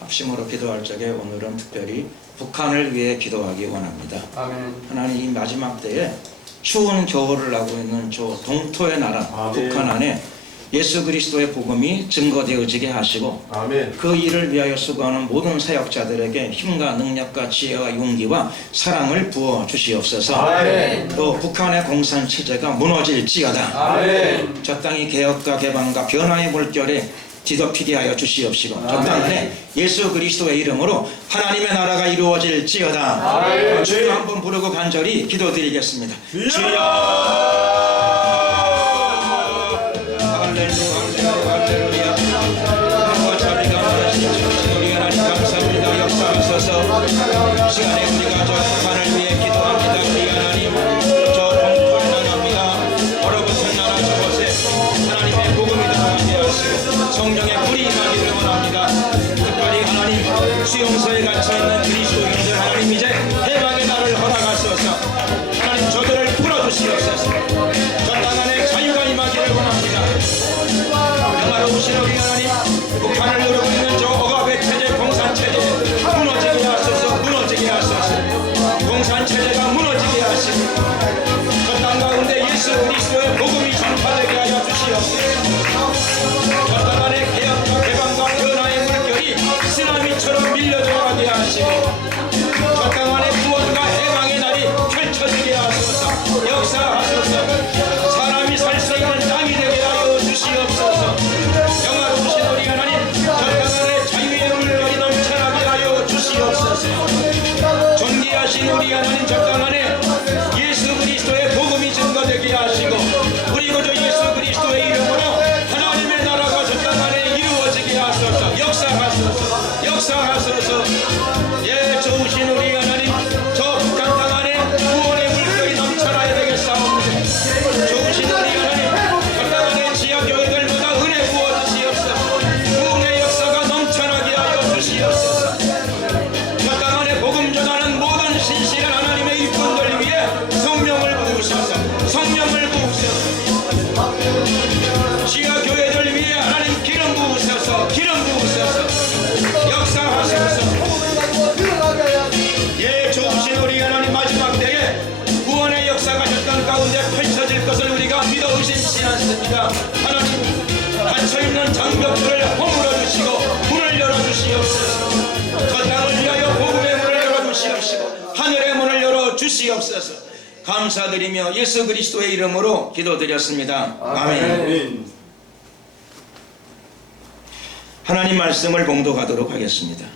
합심으로 기도할 적에 오늘은 특별히 북한을 위해 기도하기 원합니다. 아멘. 하나님, 이 마지막 때에 추운 겨울을 나고 있는 저 동토의 나라 아멘. 북한 안에 예수 그리스도의 복음이 증거되어지게 하시고 아멘. 그 일을 위하여 수고하는 모든 사역자들에게 힘과 능력과 지혜와 용기와 사랑을 부어 주시옵소서. 아멘. 또 북한의 공산 체제가 무너질지어다. 아멘. 저 땅이 개혁과 개방과 변화의 물결에 뒤덮이게 하여 주시옵시고 저 땅 안에 예수 그리스도의 이름으로 하나님의 나라가 이루어질지어다. 아멘. 주여 한번 부르고 간절히 기도드리겠습니다. 주여. 할렐루야, 할렐루야. 하나님과 자비가 많으신 우리 하나님 감사합니다. 역사하소서. 시간에 우리가 저 북한을 위해 기도합니다. 우리 하나님, 저 동포의 나라입니다. 얼어붙은 나라 저곳에 하나님의 복음이 들어가게 하시고 성령의 불이 임하기를 원합니다. 특별히 하나님 수용소에 갇혀있는 그리스도인들 하나님 이제 해방의 날을 허락하소서. 하나님 저들을 풀어주시옵소서. 저 땅 안에 자유가 임하기를 원합니다. 평화로우신 우리 하나님, 북한을 누르고 있는 저 억압의 체제, 공산체제 무너지게 하소서. 무너지게 하소서. 공산체제가 무너지게 하시고 저 땅 가운데 예수 그리스도의 복음이 전파되게 하여 주시옵소서. 저 땅 안에 개혁과 개방과 변화의 물결이 쓰나미처럼 밀려들어가게 하시고 저 땅 안에 구원과 해방의 날이 펼쳐지게 하소서. 역사하소서. 사람이 살 수 있는 땅이 되게 하여 주시옵소서. 영화로우신 우리 하나님, 저 땅 안에 자유의 물결이 넘쳐나게 하여 주시옵소서. 존귀하신 우리 하나님, 저 땅 안에 예수 그리스도의 복음이 증거되게 하시고 그리고 저 예수 그리스도의 이름으로 하나님의 나라가 저 땅 안에 이루어지게 하소서. 역사하소서. 역사하소서. 예, 좋으신 우리 하나님, 저 북한 땅 안에 구원의 물결이 넘쳐나야 되겠사옵니다. 좋으신 우리 하나님, 저 땅 안에 지하교회들보다 은혜 부어주시옵소서. 구원의 역사가 넘쳐나게 하여 주시옵소서. 저 땅 안에 복음 전하는 모든 신실한 하나님의 일꾼들 위해 성령을 부으셔서 성령을 부으셔서 지하교회들 위해 하나님 기름 부으셔서 기름 부으셔서 역사하셔서 예, 좋으신 우리 하나님, 마지막 때에 구원의 역사가 저 땅 가운데 펼쳐질 것을 우리가 믿어 의심치 않습니다. 하나님, 닫혀있는 장벽들을 허물어 주시고 문을 열어주시옵소서. 저 땅을 위하여 복음의 문을 열어주시옵시고 하늘의 문을 열어주시옵소서. 감사드리며 예수 그리스도의 이름으로 기도드렸습니다. 아멘. 하나님 말씀을 봉독하도록 하겠습니다.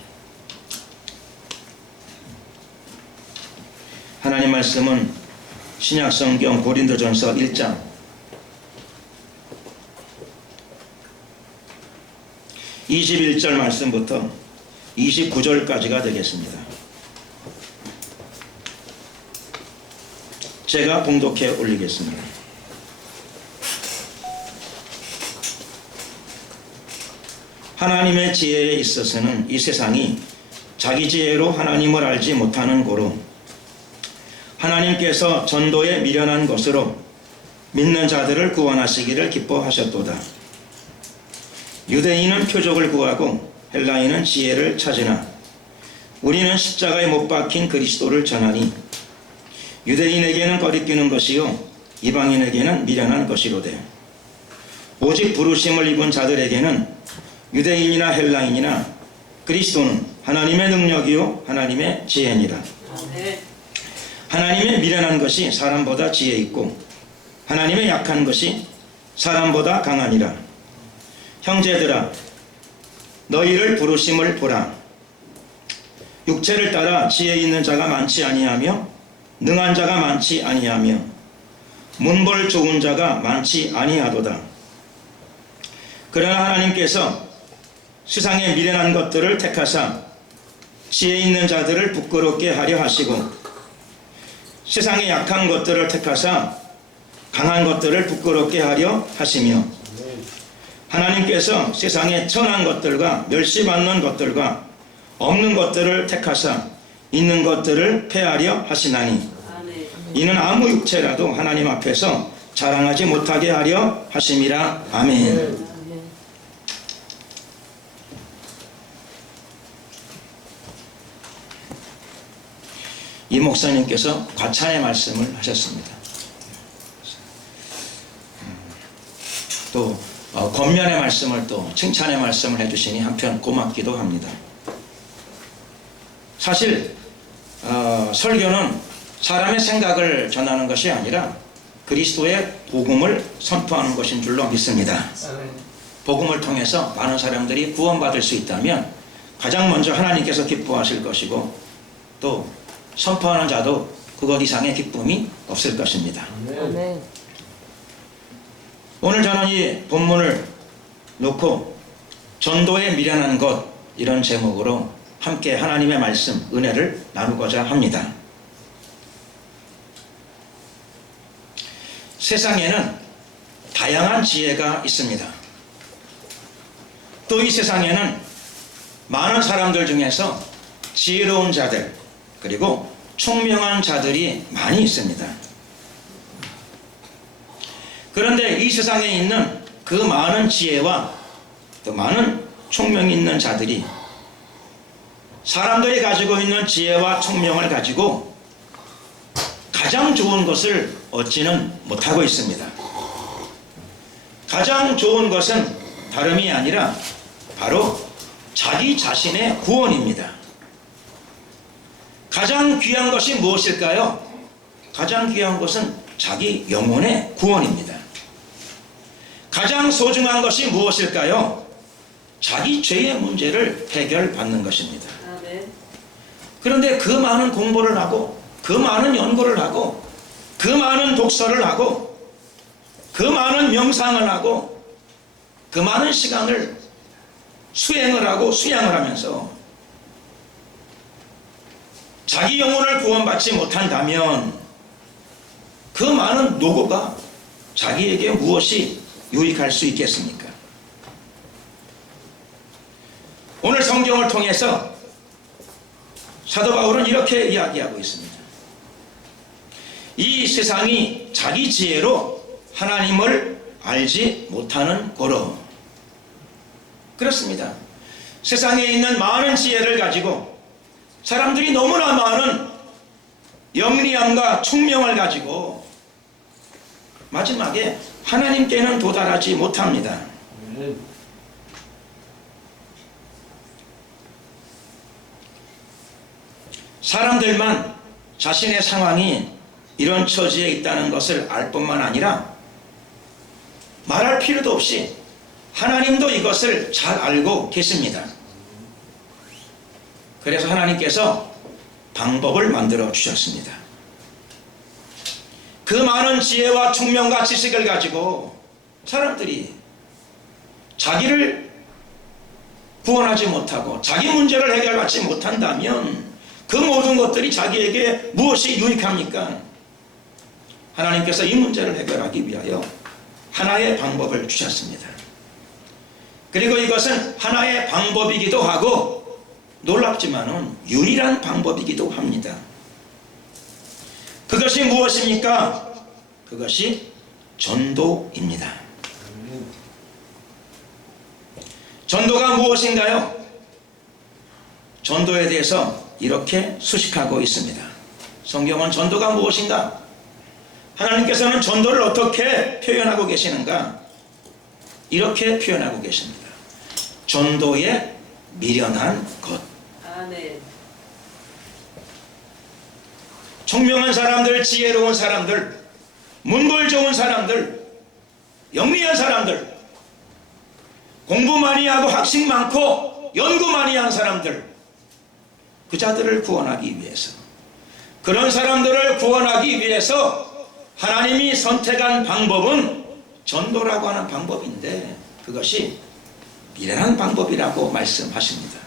하나님 말씀은 신약성경 고린도전서 1장 21절 말씀부터 29절까지가 되겠습니다. 제가 봉독해 올리겠습니다. 하나님의 지혜에 있어서는 이 세상이 자기 지혜로 하나님을 알지 못하는 고로 하나님께서 전도에 미련한 것으로 믿는 자들을 구원하시기를 기뻐하셨도다. 유대인은 표적을 구하고 헬라인은 지혜를 찾으나 우리는 십자가에 못 박힌 그리스도를 전하니 유대인에게는 거리끼는 것이요 이방인에게는 미련한 것이로되 오직 부르심을 입은 자들에게는 유대인이나 헬라인이나 그리스도는 하나님의 능력이요 하나님의 지혜니라. 하나님의 미련한 것이 사람보다 지혜 있고 하나님의 약한 것이 사람보다 강하니라. 형제들아, 너희를 부르심을 보라. 육체를 따라 지혜 있는 자가 많지 아니하며 능한 자가 많지 아니하며 문벌 좋은 자가 많지 아니하도다. 그러나 하나님께서 세상에 미련한 것들을 택하사 지혜 있는 자들을 부끄럽게 하려 하시고 세상에 약한 것들을 택하사 강한 것들을 부끄럽게 하려 하시며 하나님께서 세상에 천한 것들과 멸시받는 것들과 없는 것들을 택하사 있는 것들을 폐하려 하시나니 이는 아무 육체라도 하나님 앞에서 자랑하지 못하게 하려 하심이라. 아멘. 이 목사님께서 과찬의 말씀을 하셨습니다. 또 권면의 말씀을 또 칭찬의 말씀을 해주시니 한편 고맙기도 합니다. 사실 설교는 사람의 생각을 전하는 것이 아니라 그리스도의 복음을 선포하는 것인 줄로 믿습니다. 복음을 통해서 많은 사람들이 구원받을 수 있다면 가장 먼저 하나님께서 기뻐하실 것이고 또 선포하는 자도 그것 이상의 기쁨이 없을 것입니다. 아멘. 오늘 저는 이 본문을 놓고 전도에 미련한 것 이런 제목으로 함께 하나님의 말씀, 은혜를 나누고자 합니다. 세상에는 다양한 지혜가 있습니다. 또 이 세상에는 많은 사람들 중에서 지혜로운 자들 그리고 총명한 자들이 많이 있습니다. 그런데 이 세상에 있는 그 많은 지혜와 또 많은 총명이 있는 자들이 사람들이 가지고 있는 지혜와 총명을 가지고 가장 좋은 것을 얻지는 못하고 있습니다. 가장 좋은 것은 다름이 아니라 바로 자기 자신의 구원입니다. 가장 귀한 것이 무엇일까요? 가장 귀한 것은 자기 영혼의 구원입니다. 가장 소중한 것이 무엇일까요? 자기 죄의 문제를 해결받는 것입니다. 그런데 그 많은 공부를 하고 그 많은 연구를 하고 그 많은 독서를 하고 그 많은 명상을 하고 그 많은 시간을 수행을 하고 수양을 하면서 자기 영혼을 구원받지 못한다면 그 많은 노고가 자기에게 무엇이 유익할 수 있겠습니까? 오늘 성경을 통해서 사도 바울은 이렇게 이야기하고 있습니다. 이 세상이 자기 지혜로 하나님을 알지 못하는 고로. 그렇습니다. 세상에 있는 많은 지혜를 가지고 사람들이 너무나 많은 영리함과 총명을 가지고 마지막에 하나님께는 도달하지 못합니다. 사람들만 자신의 상황이 이런 처지에 있다는 것을 알 뿐만 아니라 말할 필요도 없이 하나님도 이것을 잘 알고 계십니다. 그래서 하나님께서 방법을 만들어 주셨습니다. 그 많은 지혜와 총명과 지식을 가지고 사람들이 자기를 구원하지 못하고 자기 문제를 해결받지 못한다면 그 모든 것들이 자기에게 무엇이 유익합니까? 하나님께서 이 문제를 해결하기 위하여 하나의 방법을 주셨습니다. 그리고 이것은 하나의 방법이기도 하고 놀랍지만은 유일한 방법이기도 합니다. 그것이 무엇입니까? 그것이 전도입니다. 전도가 무엇인가요? 전도에 대해서 이렇게 수식하고 있습니다. 성경은 전도가 무엇인가? 하나님께서는 전도를 어떻게 표현하고 계시는가? 이렇게 표현하고 계십니다. 전도에 미련한 것. 아멘. 총명한 사람들, 지혜로운 사람들, 문벌 좋은 사람들, 영리한 사람들, 공부 많이 하고 학식 많고 연구 많이 한 사람들, 그 자들을 구원하기 위해서, 그런 사람들을 구원하기 위해서 하나님이 선택한 방법은 전도라고 하는 방법인데 그것이 미련한 방법이라고 말씀하십니다.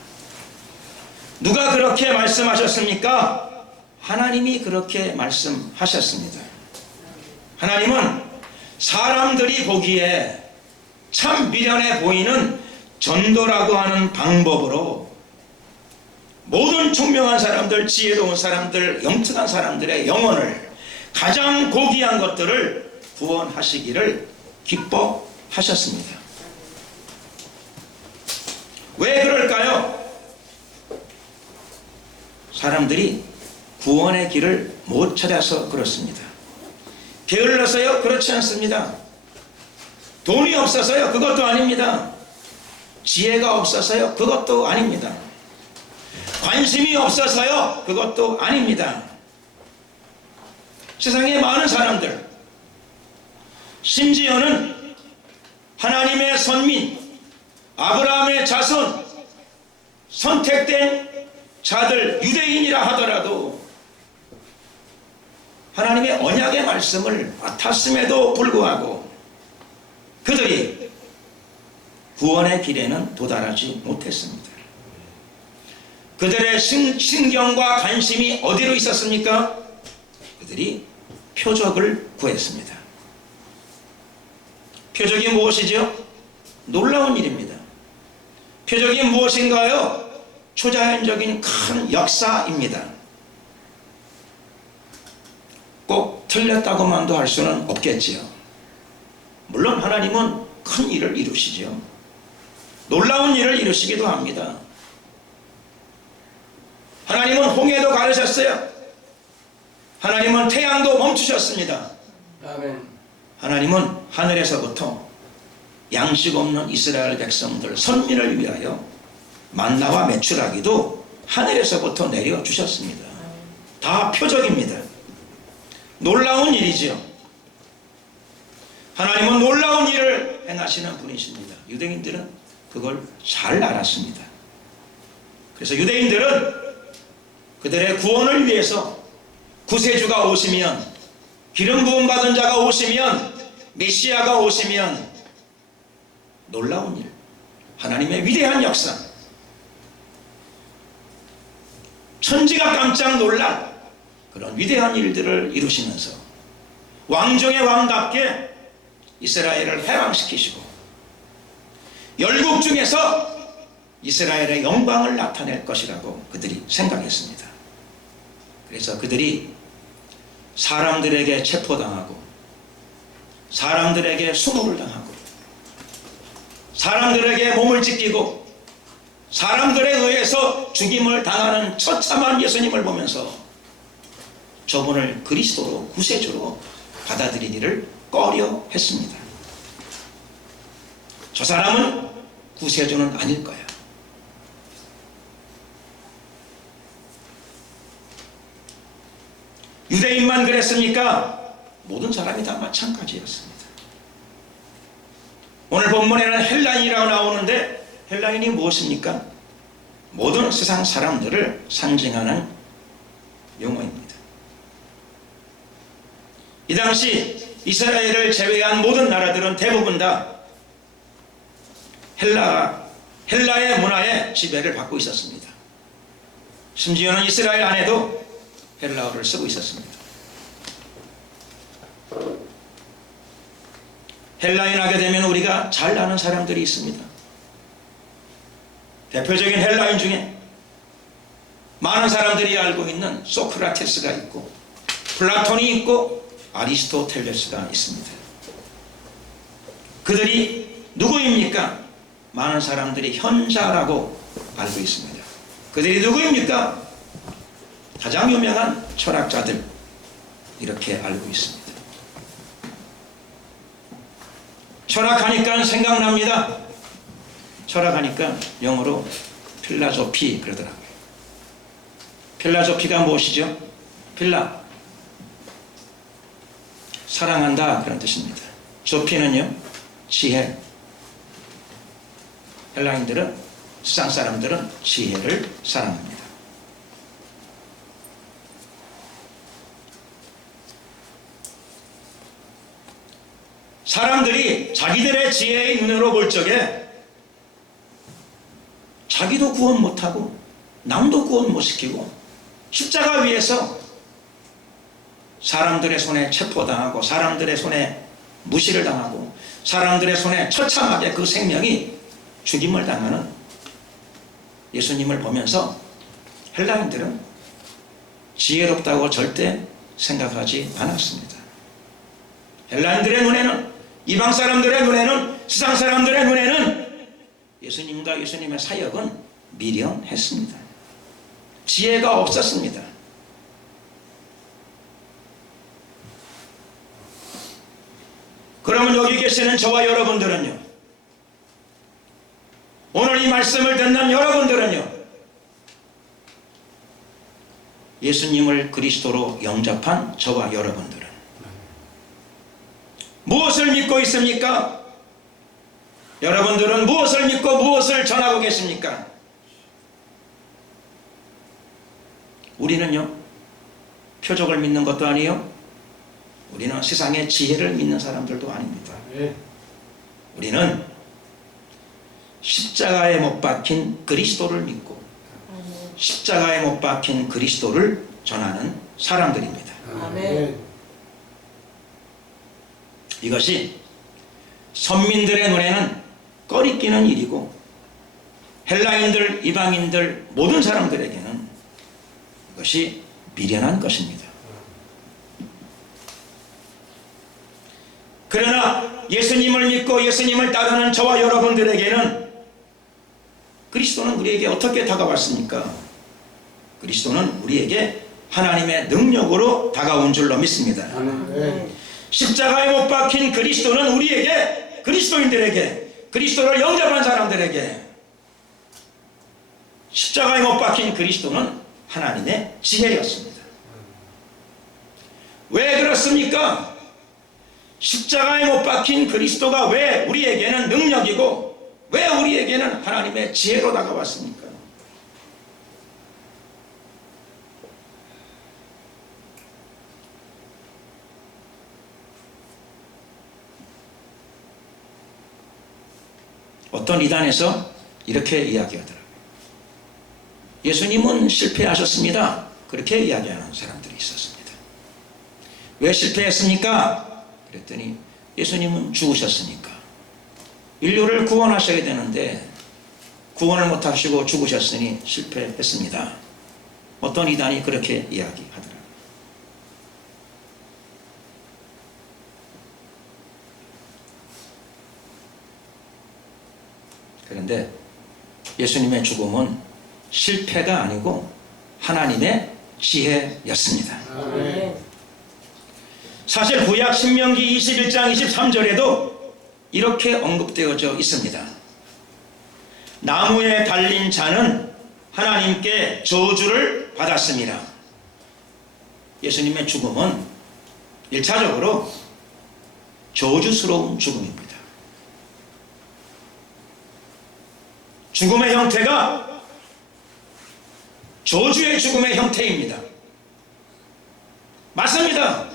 누가 그렇게 말씀하셨습니까? 하나님이 그렇게 말씀하셨습니다. 하나님은 사람들이 보기에 참 미련해 보이는 전도라고 하는 방법으로 모든 총명한 사람들, 지혜로운 사람들, 영특한 사람들의 영혼을, 가장 고귀한 것들을 구원하시기를 기뻐하셨습니다. 왜 그럴까요? 사람들이 구원의 길을 못 찾아서 그렇습니다. 게을러서요? 그렇지 않습니다. 돈이 없어서요? 그것도 아닙니다. 지혜가 없어서요? 그것도 아닙니다. 관심이 없어서요? 그것도 아닙니다. 세상에 많은 사람들, 심지어는 하나님의 선민, 아브라함의 자손, 선택된 자들, 유대인이라 하더라도 하나님의 언약의 말씀을 맡았음에도 불구하고 그들이 구원의 길에는 도달하지 못했습니다. 그들의 신경과 관심이 어디로 있었습니까? 그들이 표적을 구했습니다. 표적이 무엇이죠? 놀라운 일입니다. 표적이 무엇인가요? 초자연적인 큰 역사입니다. 꼭 틀렸다고만도 할 수는 없겠지요. 물론 하나님은 큰 일을 이루시죠. 놀라운 일을 이루시기도 합니다. 하나님은 홍해도 가르셨어요. 하나님은 태양도 멈추셨습니다. 아멘. 하나님은 하늘에서부터 양식 없는 이스라엘 백성들, 선민을 위하여 만나와 메추라기도 하늘에서부터 내려주셨습니다. 다 표적입니다. 놀라운 일이죠. 하나님은 놀라운 일을 행하시는 분이십니다. 유대인들은 그걸 잘 알았습니다. 그래서 유대인들은 그들의 구원을 위해서 구세주가 오시면, 기름 부음 받은 자가 오시면, 메시아가 오시면 놀라운 일, 하나님의 위대한 역사, 천지가 깜짝 놀랄 그런 위대한 일들을 이루시면서 왕중의 왕답게 이스라엘을 해방시키시고 열국 중에서 이스라엘의 영광을 나타낼 것이라고 그들이 생각했습니다. 그래서 그들이 사람들에게 체포당하고 사람들에게 수모를 당하고 사람들에게 몸을 찢기고 사람들에 의해서 죽임을 당하는 처참한 예수님을 보면서 저분을 그리스도로 구세주로 받아들이기를 꺼려 했습니다. 저 사람은 구세주는 아닐 거야. 유대인만 그랬습니까? 모든 사람이 다 마찬가지였습니다. 오늘 본문에는 헬라인이라고 나오는데 헬라인이 무엇입니까? 모든 세상 사람들을 상징하는 용어입니다. 이 당시 이스라엘을 제외한 모든 나라들은 대부분 다 헬라의 문화에 지배를 받고 있었습니다. 심지어는 이스라엘 안에도 헬라어를 쓰고 있었습니다. 헬라인 하게 되면 우리가 잘 아는 사람들이 있습니다. 대표적인 헬라인 중에 많은 사람들이 알고 있는 소크라테스가 있고 플라톤이 있고 아리스토텔레스가 있습니다. 그들이 누구입니까? 많은 사람들이 현자라고 알고 있습니다. 그들이 누구입니까? 가장 유명한 철학자들, 이렇게 알고 있습니다. 철학하니까 생각납니다. 철학하니까 영어로 필라소피 그러더라고요. 필라소피가 무엇이죠? 필라, 사랑한다 그런 뜻입니다. 소피는요, 지혜. 헬라인들은, 세상 사람들은 지혜를 사랑합니다. 사람들이 자기들의 지혜의 눈으로 볼 적에 자기도 구원 못하고 남도 구원 못 시키고 십자가 위에서 사람들의 손에 체포당하고 사람들의 손에 무시를 당하고 사람들의 손에 처참하게 그 생명이 죽임을 당하는 예수님을 보면서 헬라인들은 지혜롭다고 절대 생각하지 않았습니다. 헬라인들의 눈에는, 이방 사람들의 눈에는, 세상 사람들의 눈에는 예수님과 예수님의 사역은 미련했습니다. 지혜가 없었습니다. 그러면 여기 계시는 저와 여러분들은요, 오늘 이 말씀을 듣는 여러분들은요, 예수님을 그리스도로 영접한 저와 여러분들은 무엇을 믿고 있습니까? 여러분들은 무엇을 믿고 무엇을 전하고 계십니까? 우리는요, 표적을 믿는 것도 아니요, 우리는 세상의 지혜를 믿는 사람들도 아닙니다. 우리는 십자가에 못 박힌 그리스도를 믿고 십자가에 못 박힌 그리스도를 전하는 사람들입니다. 아멘. 이것이 선민들의 눈에는 꺼리끼는 일이고 헬라인들, 이방인들 모든 사람들에게는 이것이 미련한 것입니다. 그러나 예수님을 믿고 예수님을 따르는 저와 여러분들에게는 그리스도는 우리에게 어떻게 다가왔습니까? 그리스도는 우리에게 하나님의 능력으로 다가온 줄로 믿습니다. 십자가에 못 박힌 그리스도는 우리에게, 그리스도인들에게, 그리스도를 영접한 사람들에게 십자가에 못 박힌 그리스도는 하나님의 지혜였습니다. 왜 그렇습니까? 십자가에 못 박힌 그리스도가 왜 우리에게는 능력이고 왜 우리에게는 하나님의 지혜로 다가왔습니까? 어떤 이단에서 이렇게 이야기하더라고요. 예수님은 실패하셨습니다. 그렇게 이야기하는 사람들이 있었습니다. 왜 실패했습니까? 그랬더니 예수님은 죽으셨으니까. 인류를 구원하셔야 되는데 구원을 못하시고 죽으셨으니 실패했습니다. 어떤 이단이 그렇게 이야기하더라고요. 그런데 예수님의 죽음은 실패가 아니고 하나님의 지혜였습니다. 아멘. 사실 구약 신명기 21장 23절에도 이렇게 언급되어져 있습니다. 나무에 달린 자는 하나님께 저주를 받았습니다. 예수님의 죽음은 1차적으로 저주스러운 죽음입니다. 죽음의 형태가 저주의 죽음의 형태입니다. 맞습니다.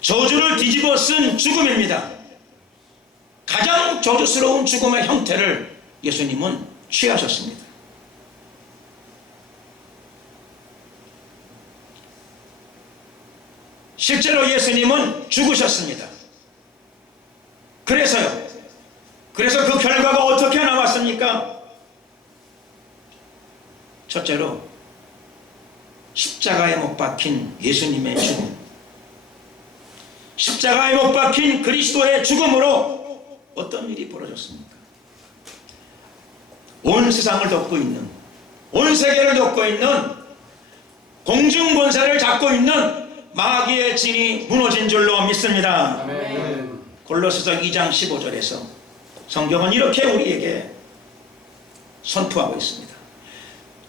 저주를 뒤집어 쓴 죽음입니다. 가장 저주스러운 죽음의 형태를 예수님은 취하셨습니다. 실제로 예수님은 죽으셨습니다. 그래서 그 결과가 어떻게 나왔습니까? 첫째로 십자가에 못 박힌 예수님의 죽음, 십자가에 못 박힌 그리스도의 죽음으로 어떤 일이 벌어졌습니까? 온 세상을 덮고 있는, 온 세계를 덮고 있는 공중권세를 잡고 있는 마귀의 진이 무너진 줄로 믿습니다. 아멘. 골로새서 2장 15절에서 성경은 이렇게 우리에게 선포하고 있습니다.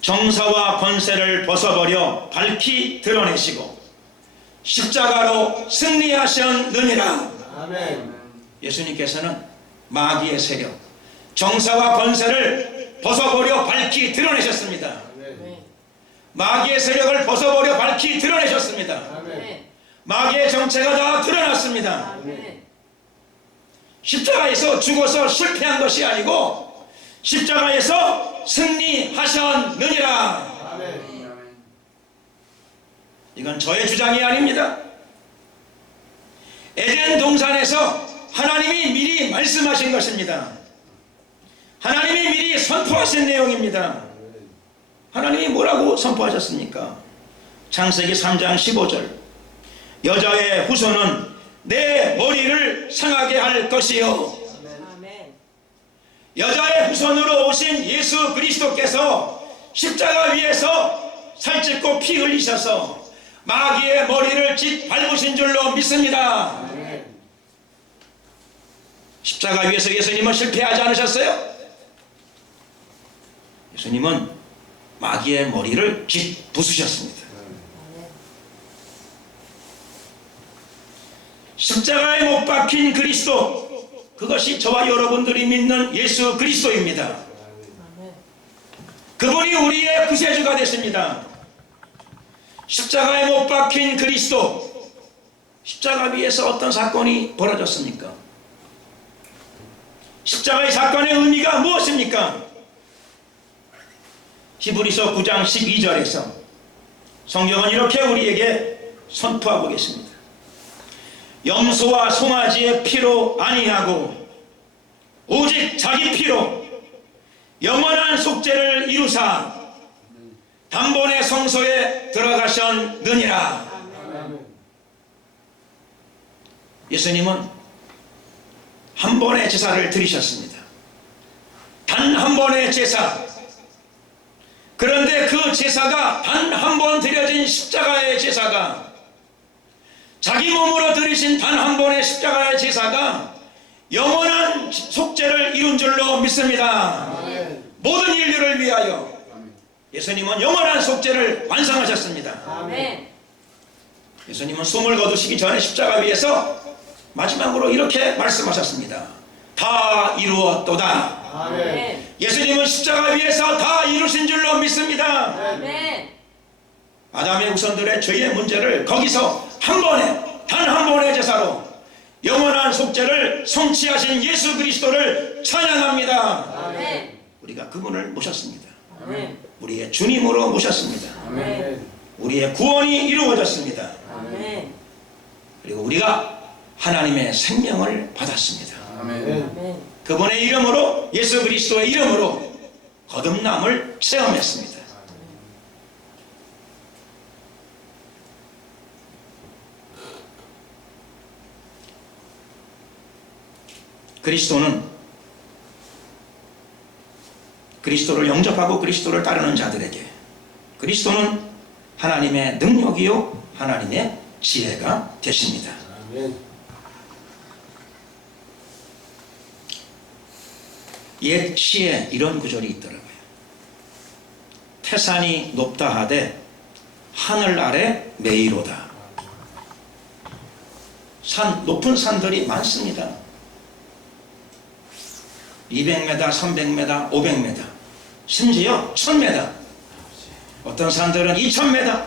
정사와 권세를 벗어버려 밝히 드러내시고 십자가로 승리하셨느니라. 아멘. 예수님께서는 마귀의 세력, 정사와 권세를 벗어버려 밝히 드러내셨습니다. 마귀의 세력을 벗어버려 밝히 드러내셨습니다. 아멘. 마귀의 정체가 다 드러났습니다. 아멘. 십자가에서 죽어서 실패한 것이 아니고 십자가에서 승리하셨느니라. 아멘. 이건 저의 주장이 아닙니다. 에덴 동산에서 하나님이 미리 말씀하신 것입니다. 하나님이 미리 선포하신 내용입니다. 하나님이 뭐라고 선포하셨습니까? 창세기 3장 15절, 여자의 후손은 내 머리를 상하게 할 것이요. 아멘. 여자의 후손으로 오신 예수 그리스도께서 십자가 위에서 살찔고 피 흘리셔서 마귀의 머리를 짓밟으신 줄로 믿습니다. 십자가 위에서 예수님은 실패하지 않으셨어요? 예수님은 마귀의 머리를 짓부수셨습니다. 십자가에 못 박힌 그리스도, 그것이 저와 여러분들이 믿는 예수 그리스도입니다. 그분이 우리의 구세주가 됐습니다. 십자가에 못 박힌 그리스도, 십자가 위에서 어떤 사건이 벌어졌습니까? 십자가의 사건의 의미가 무엇입니까? 히브리서 9장 12절에서 성경은 이렇게 우리에게 선포하고 계십니다. 염소와 송아지의 피로 아니하고 오직 자기 피로 영원한 속죄를 이루사 단번에 성소에 들어가셨느니라. 예수님은 한 번의 제사를 드리셨습니다. 단 한 번의 제사. 그런데 그 제사가 단 한 번 드려진 십자가의 제사가, 자기 몸으로 드리신 단 한 번의 십자가의 제사가 영원한 속죄를 이룬 줄로 믿습니다. 아멘. 모든 인류를 위하여 예수님은 영원한 속죄를 완성하셨습니다. 아멘. 예수님은 숨을 거두시기 전에 십자가 위에서 마지막으로 이렇게 말씀하셨습니다. 다 이루었도다. 아멘. 예수님은 십자가 위에서 다 이루신 줄로 믿습니다. 아멘. 아담의 후손들의 죄의 문제를 거기서 한 번에, 단 한 번의 제사로 영원한 속죄를 성취하신 예수 그리스도를 찬양합니다. 아멘. 우리가 그분을 모셨습니다. 아멘. 우리의 주님으로 모셨습니다. 아멘. 우리의 구원이 이루어졌습니다. 아멘. 그리고 우리가 하나님의 생명을 받았습니다. 아멘. 그분의 이름으로, 예수 그리스도의 이름으로 거듭남을 체험했습니다. 그리스도를 영접하고 그리스도를 따르는 자들에게 그리스도는 하나님의 능력이요 하나님의 지혜가 되십니다. 아멘. 옛 시에 이런 구절이 있더라고요. 태산이 높다 하되 하늘 아래 메이로다. 높은 산들이 많습니다. 200m, 300m, 500m, 심지어 1000m, 어떤 산들은 2000m,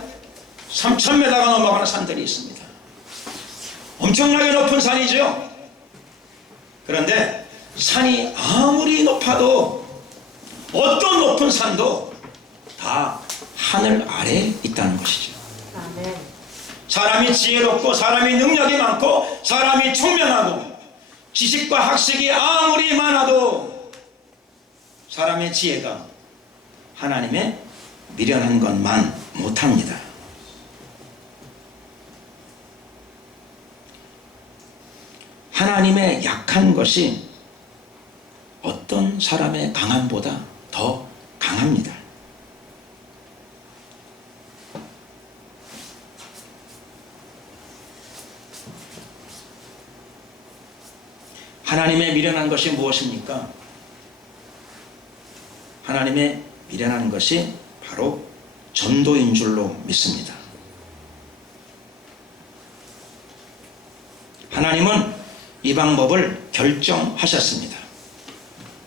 3000m가 넘어가는 산들이 있습니다. 엄청나게 높은 산이죠. 그런데 산이 아무리 높아도, 어떤 높은 산도 다 하늘 아래에 있다는 것이죠. 아멘. 사람이 지혜롭고 사람이 능력이 많고 사람이 총명하고 지식과 학식이 아무리 많아도 사람의 지혜가 하나님의 미련한 것만 못합니다. 하나님의 약한 것이 어떤 사람의 강함보다 더 강합니다. 하나님의 미련한 것이 무엇입니까? 하나님의 미련한 것이 바로 전도인 줄로 믿습니다. 하나님은 이 방법을 결정하셨습니다.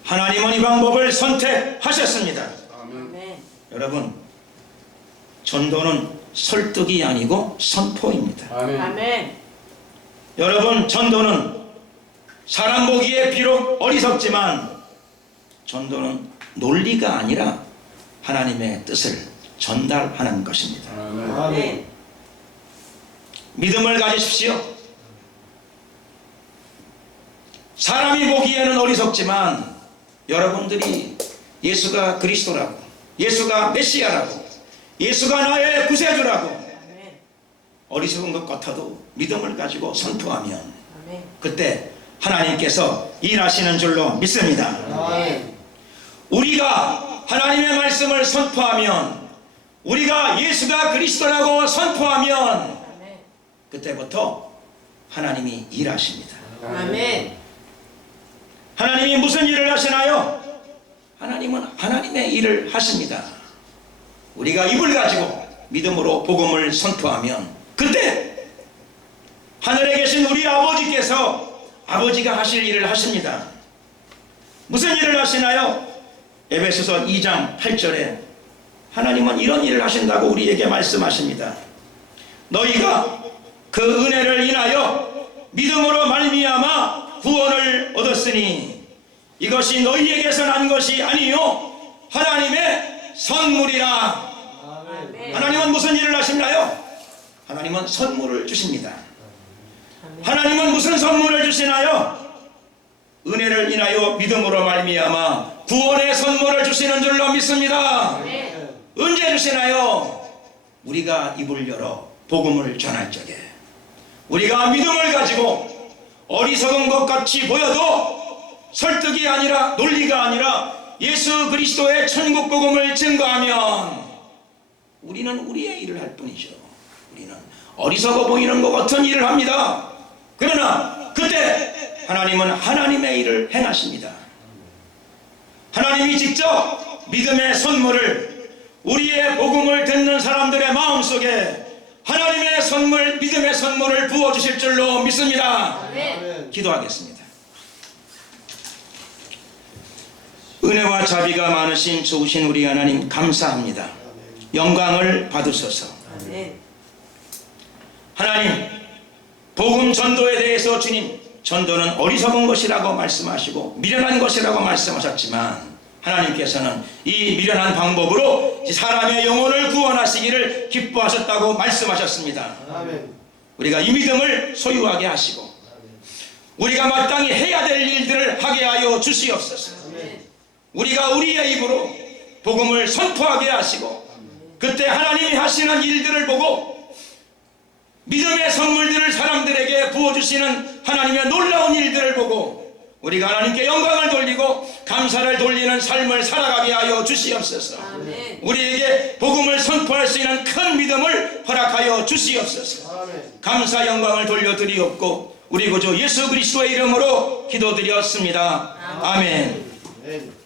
하나님은 이 방법을 선택하셨습니다. 아멘. 여러분, 전도는 설득이 아니고 선포입니다. 아멘. 아멘. 여러분, 전도는 사람 보기에 비록 어리석지만 전도는 논리가 아니라 하나님의 뜻을 전달하는 것입니다. 아멘. 믿음을 가지십시오. 사람이 보기에는 어리석지만 여러분들이 예수가 그리스도라고, 예수가 메시아라고, 예수가 나의 구세주라고 어리석은 것 같아도 믿음을 가지고 선포하면 그때 하나님께서 일하시는 줄로 믿습니다. 우리가 하나님의 말씀을 선포하면 우리가 예수가 그리스도라고 선포하면 아멘. 그때부터 하나님이 일하십니다. 아멘. 하나님이 무슨 일을 하시나요? 하나님은 하나님의 일을 하십니다. 우리가 입을 가지고 믿음으로 복음을 선포하면 그때 하늘에 계신 우리 아버지께서 아버지가 하실 일을 하십니다. 무슨 일을 하시나요? 에베소서 2장 8절에 하나님은 이런 일을 하신다고 우리에게 말씀하십니다. 너희가 그 은혜를 인하여 믿음으로 말미암아 구원을 얻었으니 이것이 너희에게서 난 것이 아니요 하나님의 선물이라. 아멘. 하나님은 무슨 일을 하시나요? 하나님은 선물을 주십니다. 아멘. 하나님은 무슨 선물을 주시나요? 은혜를 인하여 믿음으로 말미암아 구원의 선물을 주시는 줄로 믿습니다. 아멘. 언제 주시나요? 우리가 입을 열어 복음을 전할 적에, 우리가 믿음을 가지고 어리석은 것 같이 보여도 설득이 아니라 논리가 아니라 예수 그리스도의 천국 복음을 증거하면 우리는 우리의 일을 할 뿐이죠. 우리는 어리석어 보이는 것 같은 일을 합니다. 그러나 그때 하나님은 하나님의 일을 행하십니다. 하나님이 직접 믿음의 선물을 우리의 복음을 듣는 사람들의 마음속에 하나님의 선물, 믿음의 선물을 부어주실 줄로 믿습니다. 아멘. 기도하겠습니다. 은혜와 자비가 많으신 좋으신 우리 하나님 감사합니다. 영광을 받으소서. 아멘. 하나님, 복음 전도에 대해서 주님, 전도는 어리석은 것이라고 말씀하시고 미련한 것이라고 말씀하셨지만 하나님께서는 이 미련한 방법으로 사람의 영혼을 구원하시기를 기뻐하셨다고 말씀하셨습니다. 아멘. 우리가 이 믿음을 소유하게 하시고 우리가 마땅히 해야 될 일들을 하게 하여 주시옵소서. 아멘. 우리가 우리의 입으로 복음을 선포하게 하시고 그때 하나님이 하시는 일들을 보고 믿음의 선물들을 사람들에게 부어주시는 하나님의 놀라운 일들을 보고 우리가 하나님께 영광을 돌리고 감사를 돌리는 삶을 살아가게 하여 주시옵소서. 아멘. 우리에게 복음을 선포할 수 있는 큰 믿음을 허락하여 주시옵소서. 아멘. 감사 영광을 돌려드리옵고 우리 구주 예수 그리스도의 이름으로 기도드렸습니다. 아멘. 아멘.